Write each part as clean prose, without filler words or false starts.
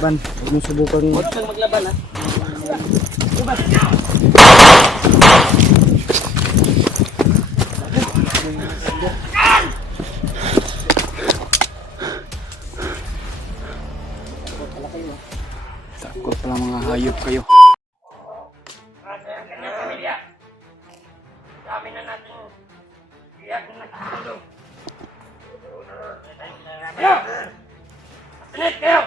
maglaban. Huwag mo subukan. Huwag kang maglaban, ha? Diba? Takot pala mga hayop kayo. Kanyang pamilya. Dami na natin. Iyak na nagkakalo. Kayo! Masinit kayo!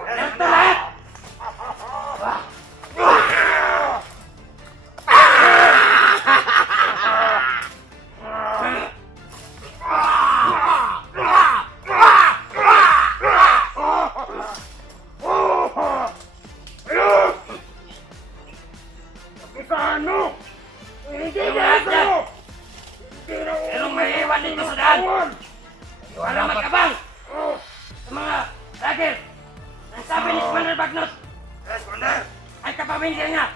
Ito lahat! Ano? Hindi na ito! Merong may iwan dito sa daan! Walang mag-abang! Sa mga rager! Ang sabi ni Commander Bagnot! Yes, Commander! Ay kapamilya niya!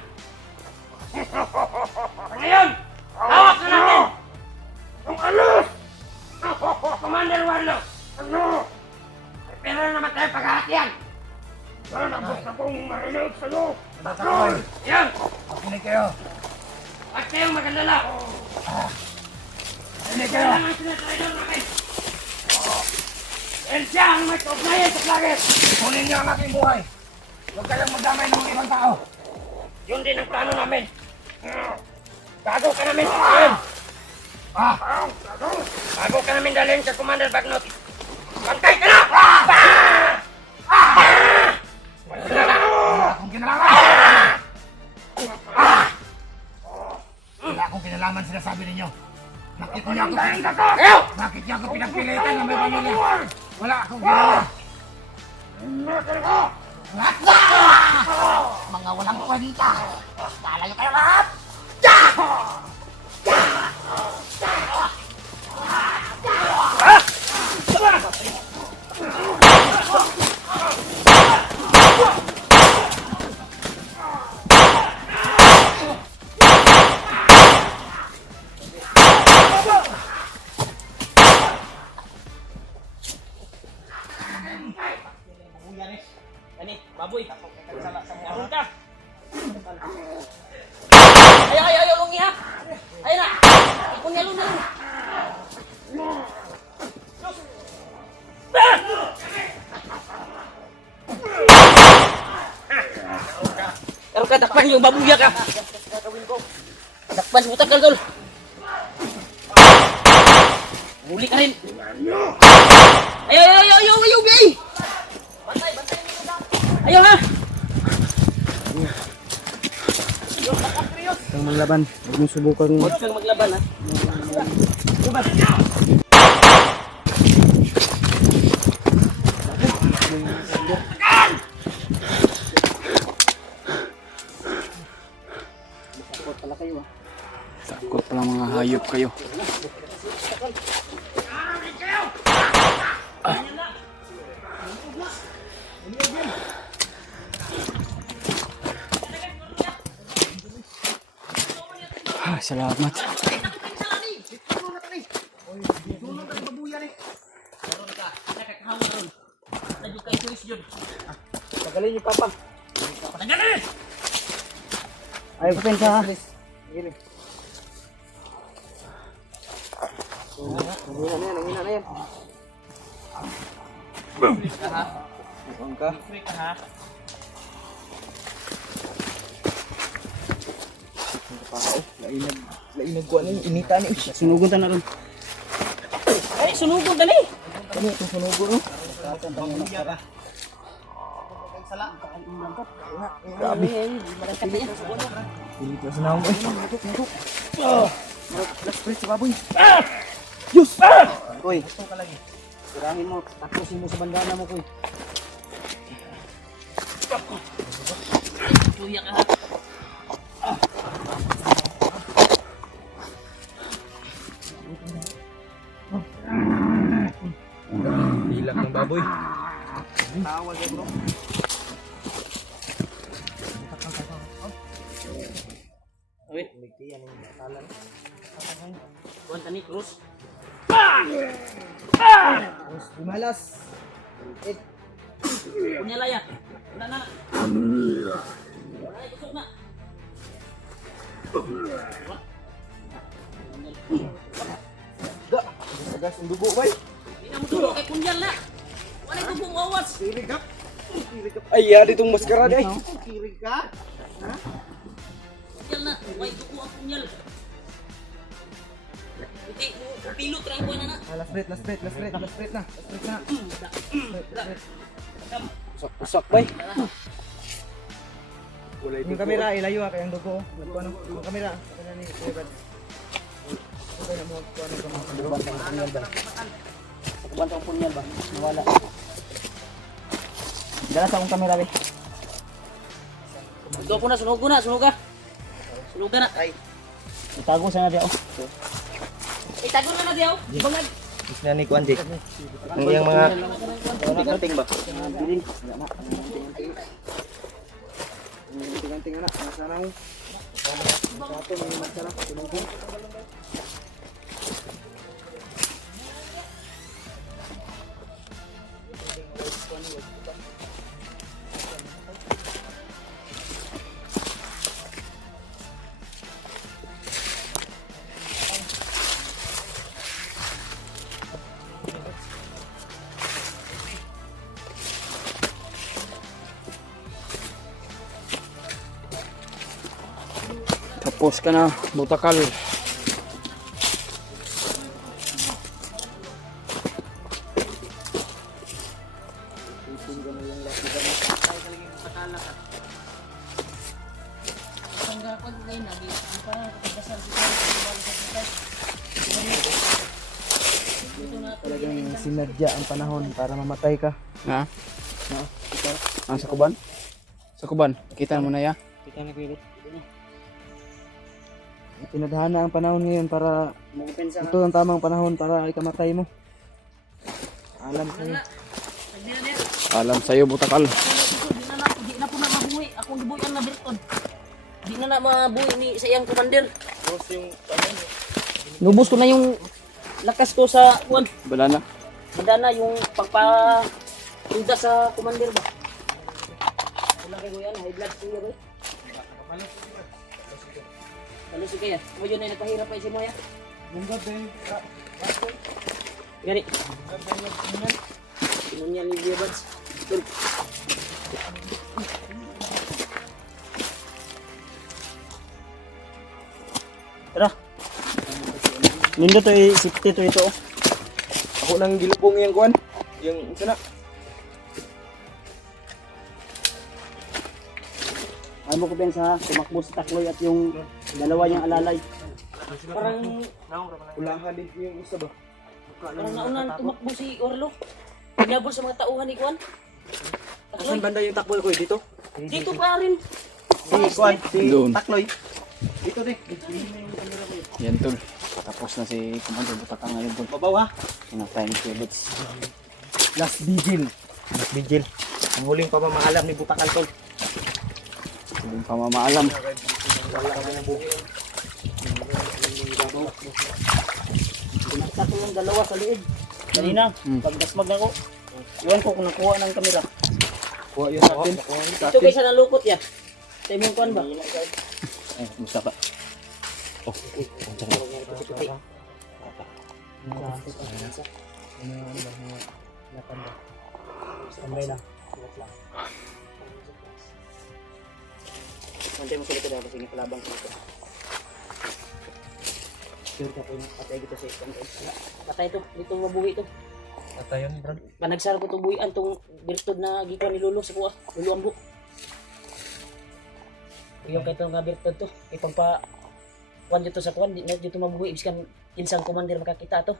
Ngayon! Hawak na natin! Ang alas! Commander Warlock! Ano? May pera na naman tayo paghahatian! Sana basta kong marinig sa'yo! Patrol! Yan! Makinig kayo! Huwag kayong mag-alala! Makinig kayo! Kailangan sinatraidor namin! Dahil siya ang may kaugnayan sa Plager! Kunin niyo ang aking buhay! Huwag kayong magdamay ng mga ibang tao! Yun din ang plano namin! Bago ka namin dalhin! Bago ka namin dalhin sa Commander Bagnot! Pantay ka na! Wala akong kinalaman! Wala akong kinalaman sinasabi ninyo! Bakit niyo ako Kayo! Bakit niyo ako pinagpilitan ng may pamilya? Wala akong kinalaman! Mga walang kwenta! Lalayo kayo lahat! Ani, baboy. Arun ka. Ayaw, lungi ha. Ayaw na. Punya lu na. Kalau ka takpan yung baboy ka. Takpan sebutan ka tol. Huli ka rin. Ayaw, biay. Bantay. Ayaw ha. Huwag kang maglaban. Huwag mo subukan. Huwag kang maglaban, ha? Diba? Takot pala kayo, ha? Takot pala mga hayop kayo. Salamat. Tagalin niyo, Papa. Tagalin! Ay, pensa ha. Nanghina na yan. Huwag ka. Lainag ko ano yung inita ni. Sunugon ta na ron. Ay, sunugon dali. Ano itong sunugon no? Grabe. Malangkat na yan. Pilit na sinawang mo eh. Last breath sa baboy. Diyos! Koy. Sirahin mo. Tapusin mo sa bandana mo, Koy. Tuya ka ha. Pilak ng baboy. Tawag ya, bro. Wait. Buwan tani, Cruz. Gumalas. Punya layak. Wala na. Wala na, kusog na. Da. Sagas ang dugo, bay. Hindi na mo tulo kay punyal na. Wala yung tubong awas. Kirig ka. Ay, ya ditong maskara day. Kirig ka? Punyal na. May dugo ang punyal. Hindi, pilot ra ko na na. Last breath na. Usak, bay. Yung kamera, ilayo ha, kayang dugo. Ano, yung kamera. Ano ni David? Okay na mo, ano ka mga punyal ba? Bantang punyal ba? Nawala. Dala sa akong kamera, bay. Sunog ko na, sunog ka. Sunog ka na. Ay. Itago sana dia, oh. Itago na na diyaw. Bangag. Is na ni Kuan, Jake. Ang iyang mga kanting ba? Kanting anak, sana mo. Satu mga magsara, tulong ko. Tapos ka na, butakal. Talagang sinadya ang panahon para mamatay ka. Ha? Ang sa kuban? Sa kuban, kita mo na ya. Kita na kilit. Pinadhana ang panahon ngayon para ito ang tamang panahon para ikamatay mo. Alam ko. Alam sa'yo, butakal. Di na po na mabuhi. Akong gibuyan na Berton. Di na mabuhi ni sa iyang commander. Lubos ko na yung lakas ko sa kuwan. Bala na. Handa na yung pagpa-tuda sa commander ba? Wala kayo yan, high blood siya ba? Ano si kaya? Mo yun ay nagpahirap pa si Moya? Munggab din. Gani. Sinunya ni Biyabats. Tara. Nindo to safety to ito. Ako nang gilubong yung kuan. Yung sana. Ano ko din sa tumakbo sa takloy at yung dalawa niyang alalay. Parang Ulahan din yung isa ba? parang naunang tumakbo si Orlo. Pinabol sa mga tauhan ni Kuan. Asan banda yung takbo ko dito? Dito pa rin. Si kuan, si Doon. Takloy. Dito din. Yan tol. Tapos na si Commander Butakal ngayon tol. Babaw ha. Pinatay ni Kibits. Last vigil. Last vigil. Ang huling pamamaalam ni Butakal tol. Hindi pa mamaalam. Pinakita ko yung dalawa sa liig. Kanina, pagdasmag ako. Iwan ko kung nakuha ng kamera. Kuha yun natin. Ito kaysa nalukot ya. Sa imong Kuan ba? Ay, musta pa? Tambay lang. Mantay mo sila ito dahil sige kalabang ko ito. Sure ka po yung patay dito sa isang patay ito, dito mabuhi ito. Patayon, Brad. Panagsara ko itong buhian, itong birtod na gikuha ni Lolo sa kuha. Lolo Ambo. Yung kayo nga birtod to. Ipagpa kuhan dito sa kuhan, dito mabuhi. Ibig kan insang commander makakita to.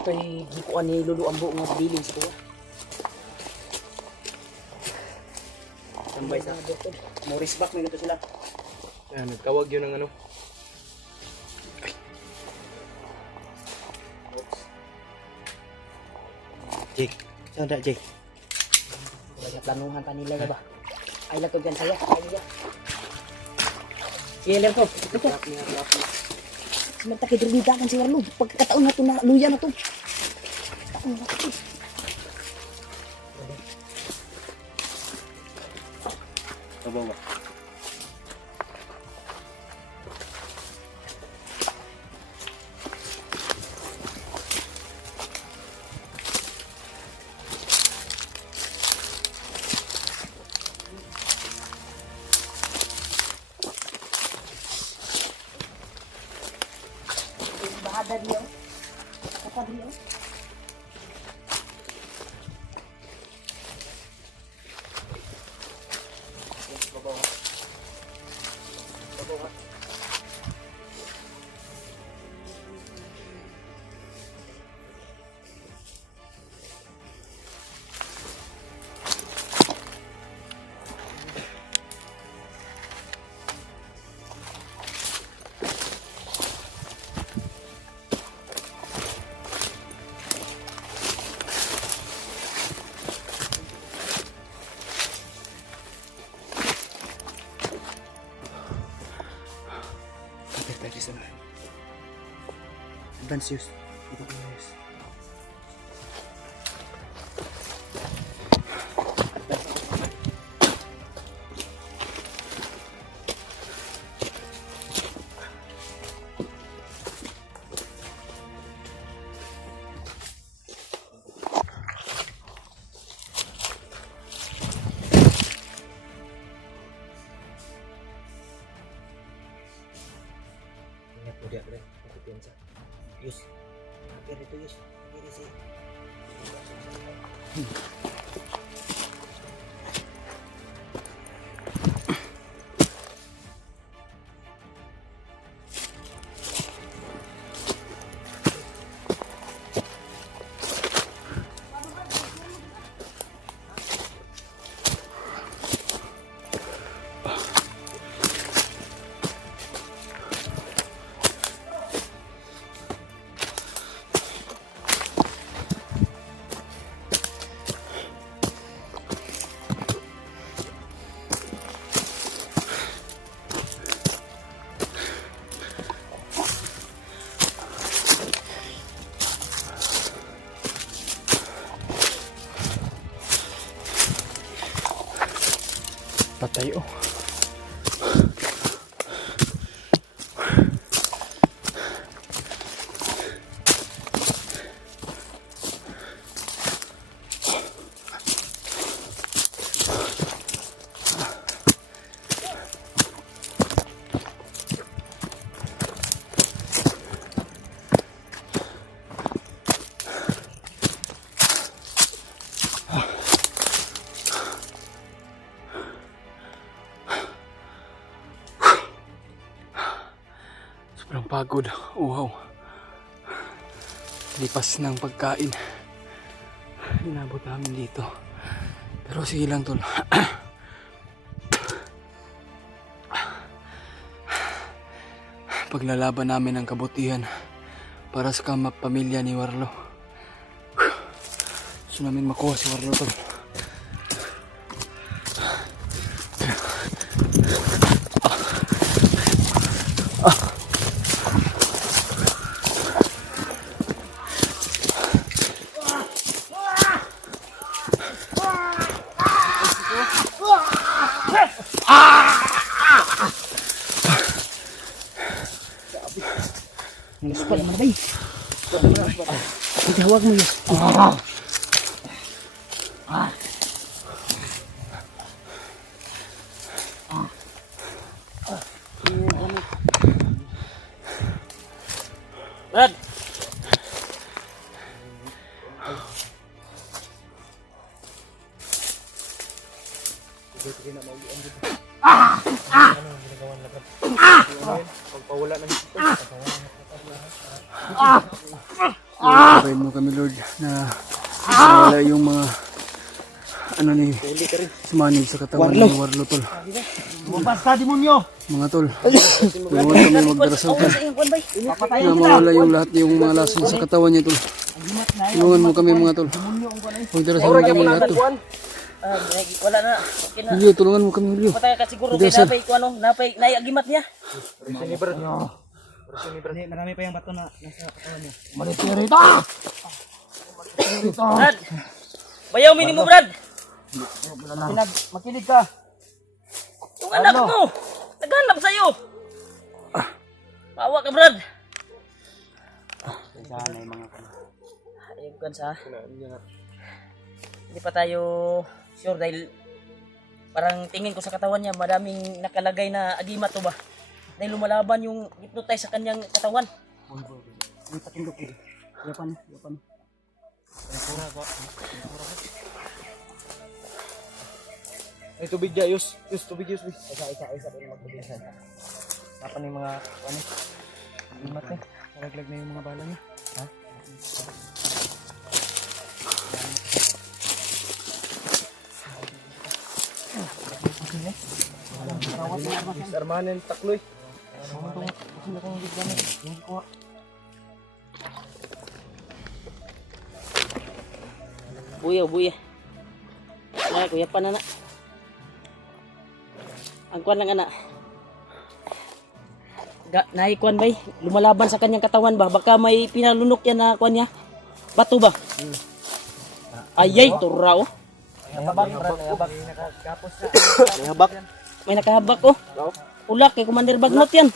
Ito'y gikuha ni Lolo Ambo nga bilin sa kuha. Tambay sa. Morris back na ito sila. Yan, nagtawag yun ng ano. Jake. Saan na, Jake? Kaya planuhan pa nila ba? Ay lang to dyan saya. Ay nila. Sige lang to. Ito. Sementara kita kan si Warlo. Pagkataon na ito na luya na to. Taon na to. Babaw. Bahada dia. Apa dia? Tadi sana. Advance use. Ito ko use. Ingat mo dia, Kren. Aku piensa. Yus. Akhir itu, Yus. Akhir sih. Patay oh. Sobrang pagod, uhaw. Lipas ng pagkain. Inabot namin dito. Pero sige lang tol. Paglalaban namin ang kabutihan para sa pamilya ni Warlo. Gusto namin makuha si Warlo tol. Nagsupat naman bay. Itawag mo yun. Brad! Pagpawala ng ito. Patayin mo kami Lord na wala yung mga ano ni sumanib sa katawan ng Warlo tol. Basta demonyo. Mga tol, tulungan kami magdarasal tol. Na mawala yung lahat yung mga lason sa katawan niya tol. Tulungan mo kami mga tol. Magdarasal kami lahat tol. Wala na. Okay na. Julio, tulungan mo kami Julio. Patay ka siguro kay napay ko ano, napay naiagimat niya. Marami pa yung bato na nasa katawan niya. Brad. Bayaw minimo Brad. Makinig ka. Yung anak mo! Naghanap sa'yo! Maawa ka, Brad! Sana yung mga Ayun kan sa... Hindi pa tayo sure dahil parang tingin ko sa katawan niya madaming nakalagay na agimat to ba? Dahil lumalaban yung hypnotize sa kanyang katawan. Ang patindok eh. Yapan. Ay, tubig dyan, Yus. Tubig, Yus. Isa pa yung magtubig sa Kapan yung mga, limat eh. Naraglag na yung mga bala niya. Ha? Armanen takloy. Buya. Ay, kuya pa na. Ang kwan ng anak. Naikuan ba? Lumalaban sa kanyang katawan ba? Baka may pinalunok yan na kwan niya. Bato ba? Ayay, turao. May nakahabak oh. Ulak kay Commander Bagnot yan.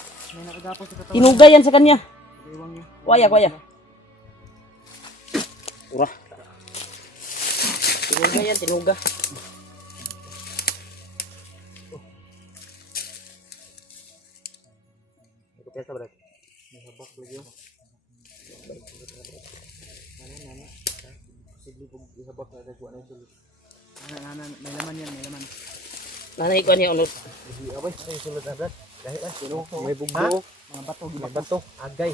Tinugay yan sa kanya. Kuya. Ura. Tinuga. May laman yan, may laman. Nanay ko niya unod. May bugdo. Mga bato, agay.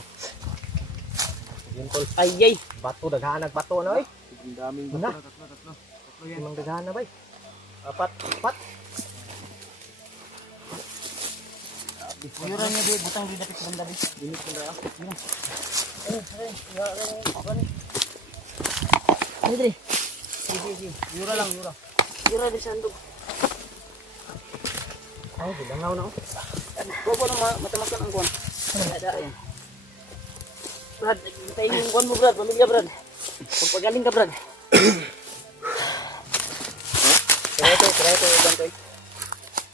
Gintol. Ayay. Bato, daghanag bato na, oy. Ang daming bato. Tatlo yan. Imang daghan na, bay. Apat. Yura niya di butang di dapat sa banda di. Dinit ko na. Ay, dre. Sige. Yura lang. Yura di sandog. Ay, bilangaw na, oh. Bobo na matamakan ang kuwan. Ada yan. Brad, tayo yung kuwan mo, Brad. Pamilya, Brad. Pagpagaling ka, Brad. Try ito, bantoy.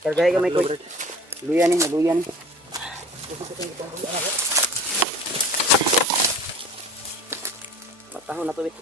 Kargahe ka may koy. Luyan ni. Matahon na to, bit.